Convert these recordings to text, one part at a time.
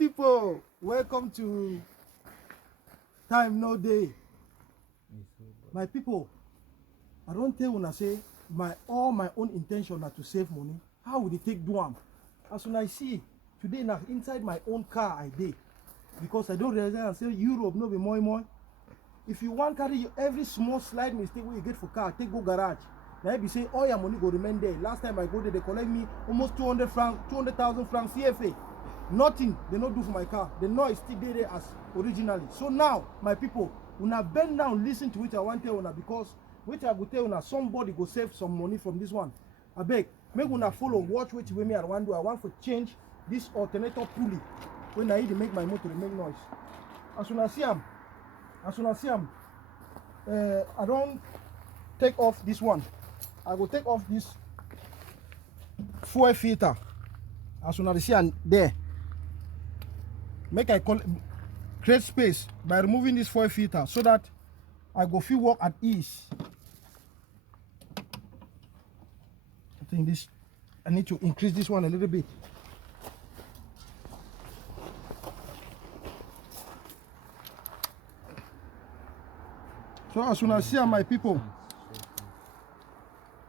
people, welcome to Time No Day. My people, I don't tell when I say all my own intention are to save money. How would it take do am? As when I see today now inside my own car I did, because I don't realize and say Europe no be more. If you want carry every small slight mistake where you get for car, take go garage. Now be say all your money go remain there. Last time I go there, they collect me almost 200,000 francs CFA. Nothing they not do for my car. The noise still there as originally. So now, my people, una bend down, listen to it. I want to tell una because which I go tell una somebody go save some money from this one. I beg, make una follow, watch which way me I want to do. I want to change this alternator pulley when I need to make my motor make noise. As soon as I see them, I don't take off this one. I will take off this fuel filter. As soon as I see am there, create space by removing this fuel filter so that I go feel work at ease. I think I need to increase this one a little bit. So as soon as I see my people,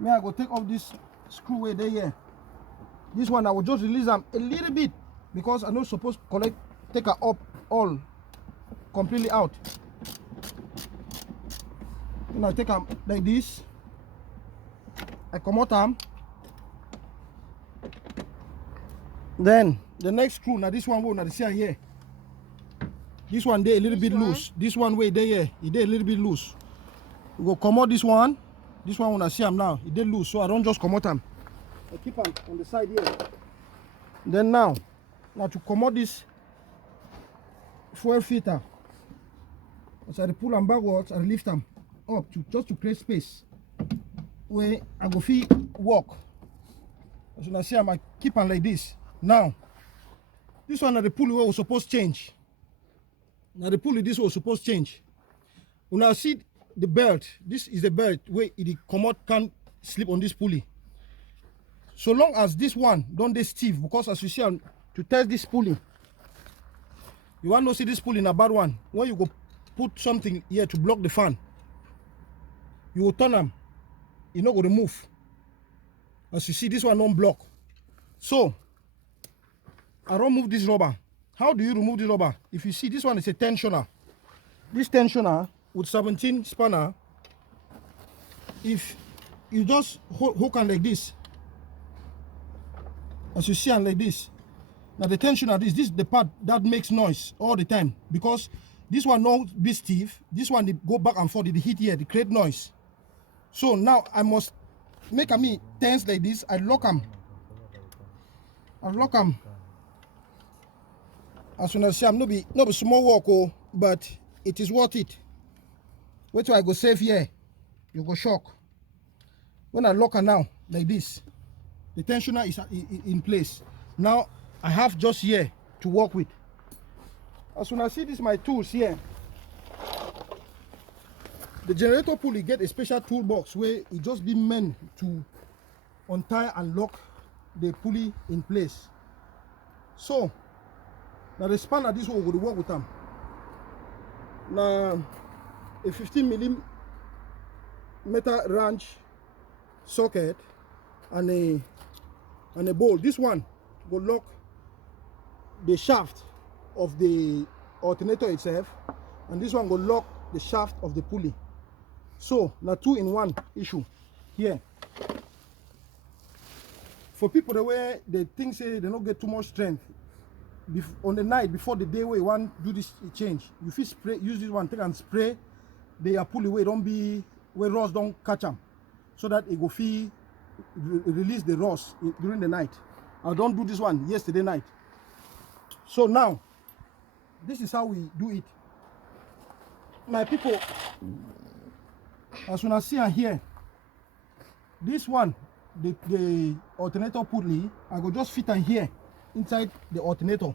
I go take off this screw way there. Here. This one I will just release them a little bit because I'm not supposed to take her up all completely out. And I take them like this. I come out them. Then the next screw, now this one will not see here. This one there a little bit loose. This one way there, it there a little bit loose. We go come out this one. This one when I see them now, it did loose, so I don't just come out them. I keep them on the side here. Then now to come out this fuel filter, as I pull them backwards, I lift them up just to create space where I go feel walk. As soon as I see them, I keep them like this. Now, this one the pulley was supposed to change. Now the pulley this was supposed to change. When I see the belt, this is the belt where it come out can slip on this pulley. So long as this one don't they stiff, because as you see to test this pulley, you want to see this pulley in a bad one. When you go put something here to block the fan, you will turn them, you not going to move. As you see, this one don't block. So I don't move this rubber. How do you remove this rubber? If you see, this one is a tensioner. This tensioner with 17 spanner, if you just hook on like this, as you see on like this, now the tensioner, this is the part that makes noise all the time, because this one not be stiff, this one they go back and forth, they hit here, they create noise. So now I must make me tense like this. I lock them. As soon as I see I'm not be small work, oh, but it is worth it. Wait till I go save here, you go shock. When I lock her now, like this, the tensioner is in place. Now I have just here to work with. As soon as I see this, my tools here, the generator pulley get a special toolbox where it just be meant to untie and lock the pulley in place. So now the spanner, this one will work with them. Now a 15 millimeter wrench socket and a bolt. This one will lock the shaft of the alternator itself, and this one will lock the shaft of the pulley. So now 2-in-1 issue here. For people the way they think say they don't get too much strength on the night before the day where you want to do this change, you feel spray, use this one, take and spray the pulley where don't be where rust don't catch them, so that it go feel release the rust during the night. I don't do this one yesterday night. So now this is how we do it, my people. As soon as I see and hear this one, the alternator pulley, I go just fit and here inside the alternator.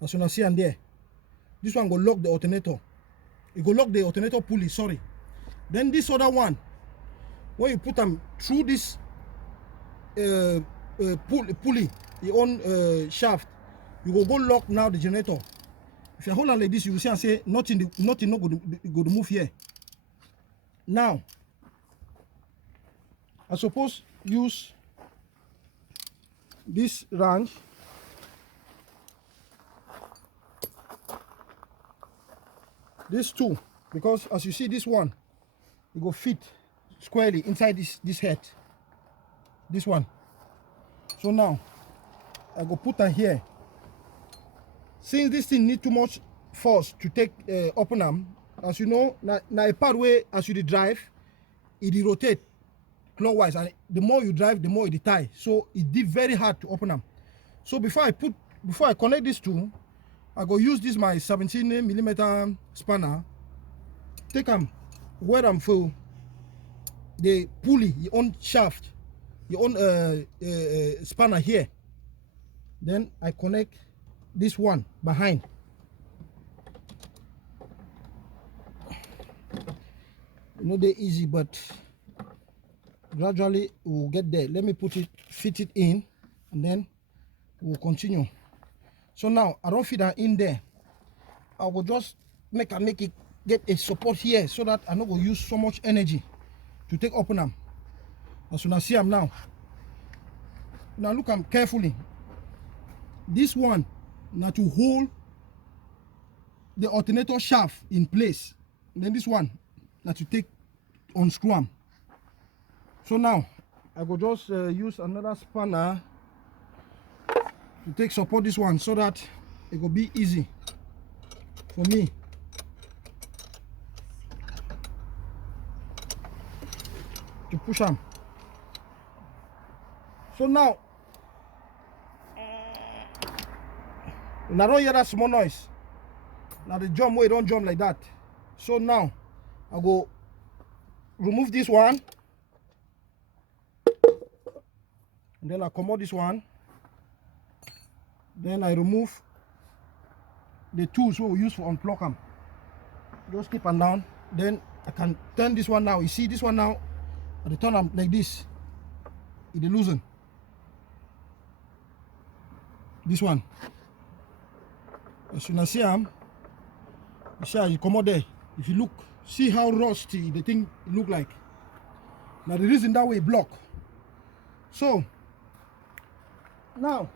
As soon as I see and there, this one go lock the alternator. It go lock the alternator pulley, sorry. Then this other one, when you put them through this pulley, the own shaft, You go lock now the generator. If you hold on like this, you will see and say nothing not go to move here. Now, I suppose use this wrench. This two, because as you see this one, it go fit squarely inside this head. This one. So now I go put them here. Since this thing need too much force to take open them, as you know, now a part way as you drive, it rotate clockwise, and the more you drive, the more it tie. So it did very hard to open them. So before I connect these two, I go use this my 17mm spanner. Take them where them for the pulley, your own shaft, your own spanner here. Then I connect this one behind. You know, they're easy, but gradually we'll get there. Let me fit it in, and then we'll continue. So now I don't fit that in there. I will just make it get a support here, so that I not go use so much energy to take open them. As soon as I see them now. Now look them carefully. This one now to hold the alternator shaft in place. And then this one now to take unscrew them. So now I will just use another spanner to take support this one, so that it will be easy for me to push them. So now I don't hear that small noise. Now the jump way don't jump like that. So now I go remove this one, and then I come out this one. Then I remove the tools we use for unplug them. Just keep them down. Then I can turn this one now. You see this one now, I turn them like this. It loosen. This one. As soon as I see them, you see how you come out there. If you look, see how rusty the thing look like. Now the reason that way block. So now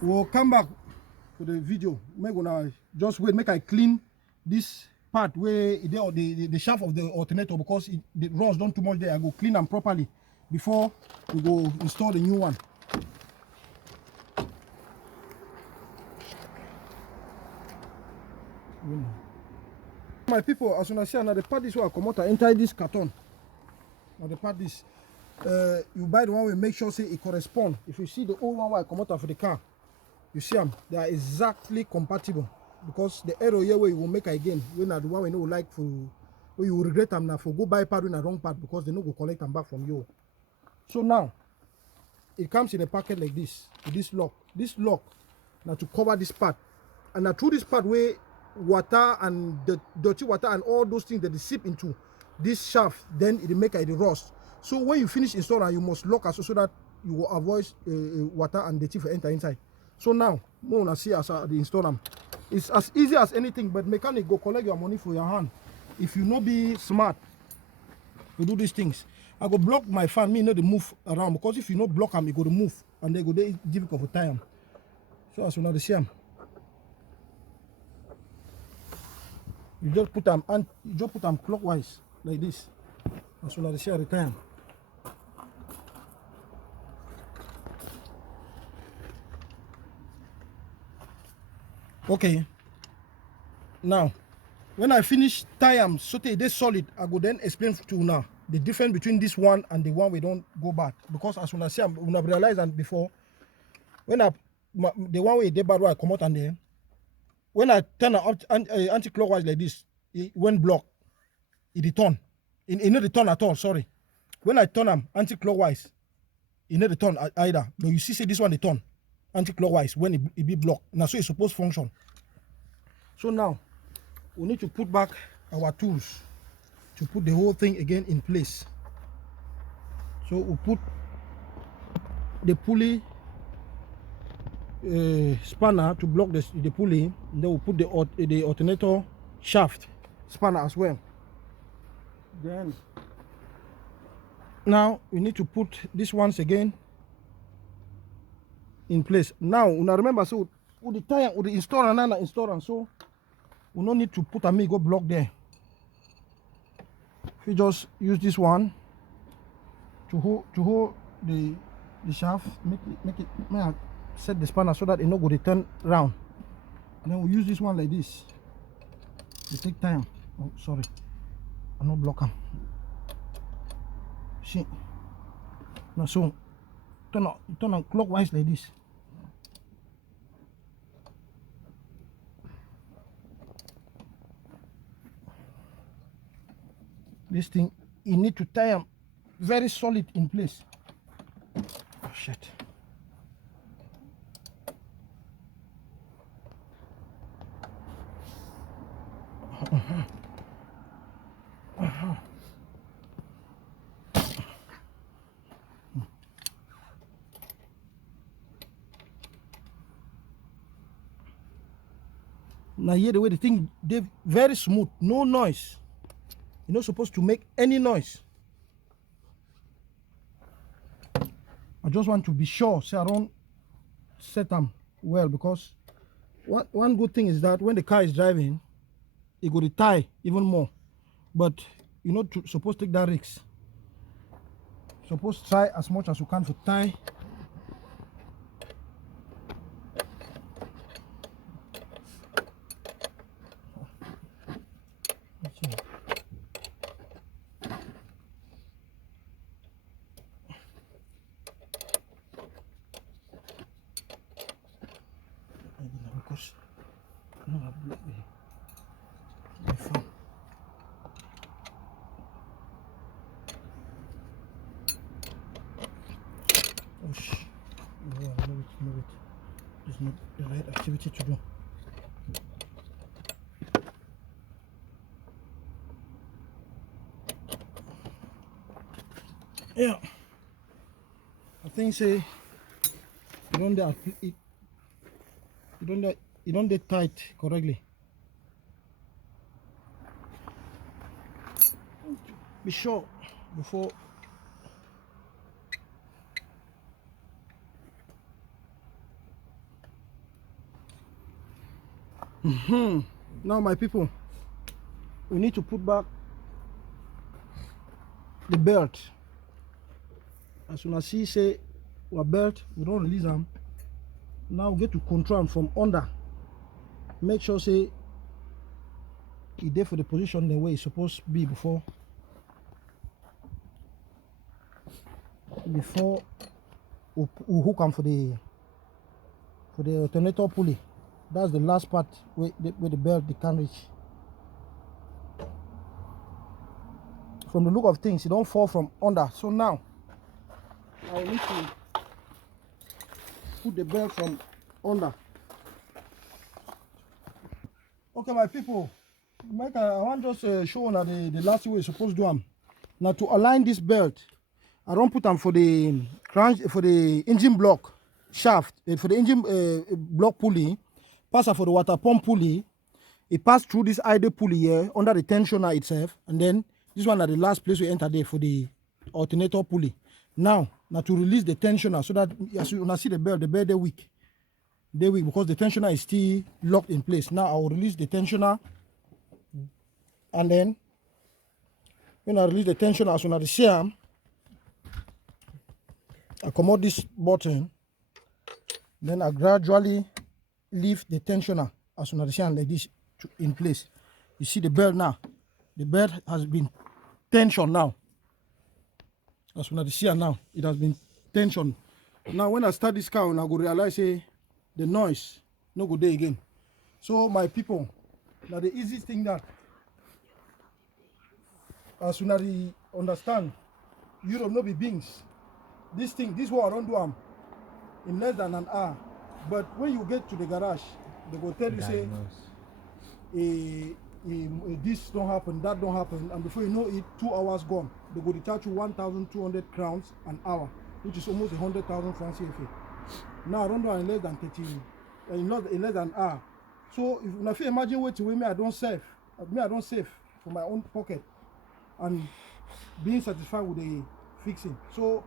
we'll come back to the video. Make gonna just wait, make I clean this part where the shaft of the alternator, because the rust done too much there. I go clean them properly before we go install the new one. My people, as soon as I see now the part this one, I come out and enter this carton. Now the part this, you buy the one we make sure say it correspond. If you see the old one I come out for the car, you see them, they are exactly compatible. Because the error here where you will make again, when the one we know like for, where you will regret them now for go buy part in the wrong part, because they no go collect them back from you. So now it comes in a packet like this, with this lock. This lock now to cover this part, and now through this part where water and the dirty water and all those things that they seep into this shaft, then it make it rust. So when you finish installing, you must lock so that you will avoid water and dirty for enter inside. So now more wanna see as the install them. It's as easy as anything, but mechanic go collect your money for your hand if you not be smart to do these things. I go block my fan, me not to move around, because if you not block them, you go to move and they go there difficult for time. So as soon as they see them, you just put them and you just put them clockwise like this. As soon as they see the time. Okay. Now, when I finish tie them so they solid, I go then explain to you now the difference between this one and the one we don't go back. Because as soon as I see, when I realize and before, when the one way they bad I come out and there, when I turn anti-clockwise like this, when block, it return. It not return at all, sorry. When I turn them anti-clockwise, it not return either. But you see, say this one they turn anti-clockwise when it be blocked. Now so it's supposed to function. So now we need to put back our tools to put the whole thing again in place. So we put the pulley spanner to block the pulley, and then we'll put the alternator shaft spanner as well. Then now we need to put this once again in place. Now remember, so with the tire, with the installer and installer, so we no need to put a go block there. If you just use this one to hold the shaft, make it set the spanner so that it no go to turn round. And then we use this one like this. It take time. Oh, sorry, I no block them. See, now so turn on clockwise like this. This thing, you need to tie them very solid in place. Oh shit. Now here the way the thing, they very smooth, no noise. You're not supposed to make any noise. I just want to be sure so I don't set them well, because one good thing is that when the car is driving, it go to tie even more. But you're not supposed to take that risk. Supposed to try as much as you can to tie. Move it. It's not the right activity to do. Yeah, I think say you don't get tight correctly. Be sure before. Now my people, we need to put back the belt. As soon as you say our belt, we don't release them. Now get to control them from under. Make sure say it's there for the position the way it's supposed to be before we hook them for the alternator pulley. That's the last part where the belt they can reach. From the look of things, it don't fall from under. So now I need to put the belt from under. Okay, my people, Mike, I want just show now the last way you're supposed to do them. Now to align this belt, I don't put them for the engine block shaft, for the engine block pulley. Pass for the water pump pulley. It passed through this idle pulley here under the tensioner itself, and then this one at the last place we enter there for the alternator pulley. Now to release the tensioner, so that as you see the belt they weak. They weak because the tensioner is still locked in place. Now I will release the tensioner, and then when I release the tensioner, as soon as I see them, I come out this button, then I gradually leave the tensioner as soon as I see like this in place. You see the belt now. The belt has been tensioned now. As soon as I see now, it has been tensioned. Now when I start this car, I go realize the noise no go there again. So my people, now the easiest thing that as soon as you understand, Europe no be beings. This what I don't do in less than an hour. But when you get to the garage, they go tell you say this don't happen, that don't happen, and before you know it, 2 hours gone. They go to charge you 1,200 crowns an hour, which is almost 100,000 francs CFA. Now I don't do in less than 30, in less than hour. So if you imagine waiting with me, I don't save for my own pocket and being satisfied with the fixing. So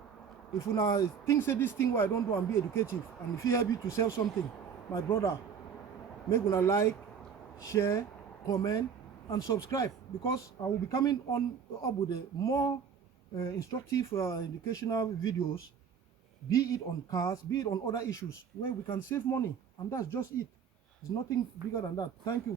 if you now think say this thing where I don't do and be educative, and if it help you to sell something, my brother, make una like, share, comment, and subscribe, because I will be coming on up with a more instructive educational videos, be it on cars, be it on other issues where we can save money, and that's just it. It's nothing bigger than that. Thank you.